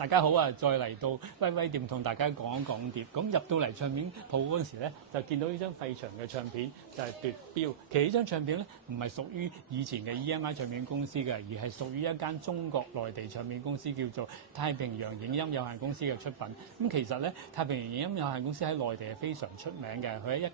大家好啊！再嚟到威威店同大家講一講碟。咁入到嚟唱片鋪嗰陣時咧，就見到呢張費翔嘅唱片就係奪標。其實呢張唱片咧唔係屬於以前嘅 EMI 唱片公司嘅，而係屬於一間中國內地唱片公司叫做太平洋影音有限公司嘅出品。咁其實咧，太平洋影音有限公司喺內地係非常出名嘅。佢喺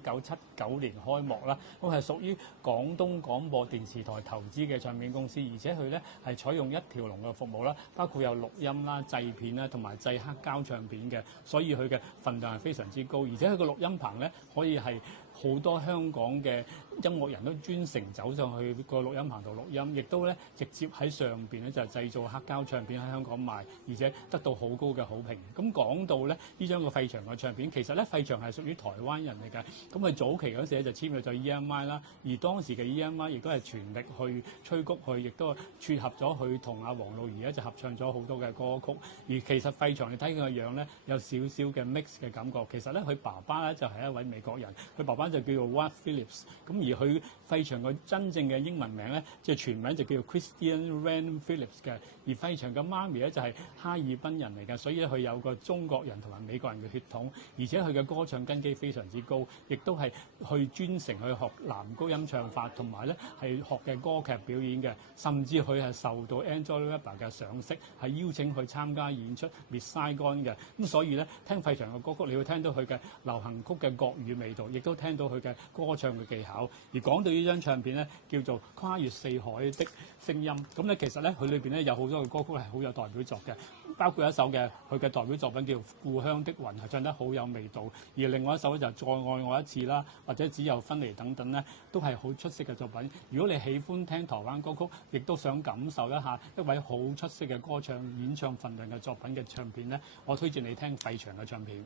1979年開幕啦，咁係屬於廣東廣播電視台投資嘅唱片公司，而且佢咧係採用一條龍嘅服務啦，包括有錄音啦、製片啦同埋製黑膠唱片嘅，所以佢嘅份量係非常之高，而且佢個錄音棚咧可以係好多香港嘅音樂人都專程走上去個錄音棚度錄音，亦都咧直接喺上邊咧就製造黑膠唱片喺香港賣，而且得到好高嘅好評。咁講到咧呢張個費翔嘅唱片，其實咧費翔係屬於台灣人嚟嘅，咁佢早期嗰時咧就簽約咗 EMI 啦，而當時嘅 EMI 亦都係全力去催谷佢，亦都撮合咗佢同阿王露儀咧就合唱咗好多嘅歌曲。而其實費翔你睇佢個樣咧有少少嘅 mix 嘅感覺，其實咧佢爸爸咧就係一位美國人，佢爸爸就叫做 Watt Phillips， 咁而佢費翔個真正嘅英文名咧即係全名就叫做 Christian Rand Phillips 嘅，而費翔嘅媽咪咧就係哈爾濱人嚟嘅，所以咧佢有個中國人同埋美國人嘅血統，而且佢嘅歌唱根基非常之高，亦都係去專程去學男高音唱法，同埋咧係學嘅歌劇表演嘅，甚至佢係受到 Andrew Webber 嘅賞識，係邀請佢參加演出 Miss Saigon 嘅，咁所以咧聽費翔嘅歌曲，你會聽到佢嘅流行曲嘅國語味道，亦都聽到佢嘅歌唱嘅技巧。而講到呢張唱片咧，叫做《跨越四海的聲音》，咁咧其實咧佢裏邊咧有好多嘅歌曲係好有代表作嘅，包括一首嘅佢嘅代表作品叫《故鄉的雲》，係唱得好有味道。而另外一首咧就係《再愛我一次》啦，或者《只有分離》等等咧，都係好出色嘅作品。如果你喜歡聽台灣歌曲，亦都想感受一下一位好出色嘅歌唱演唱份量嘅作品嘅唱片咧，我推薦你聽費翔嘅唱片。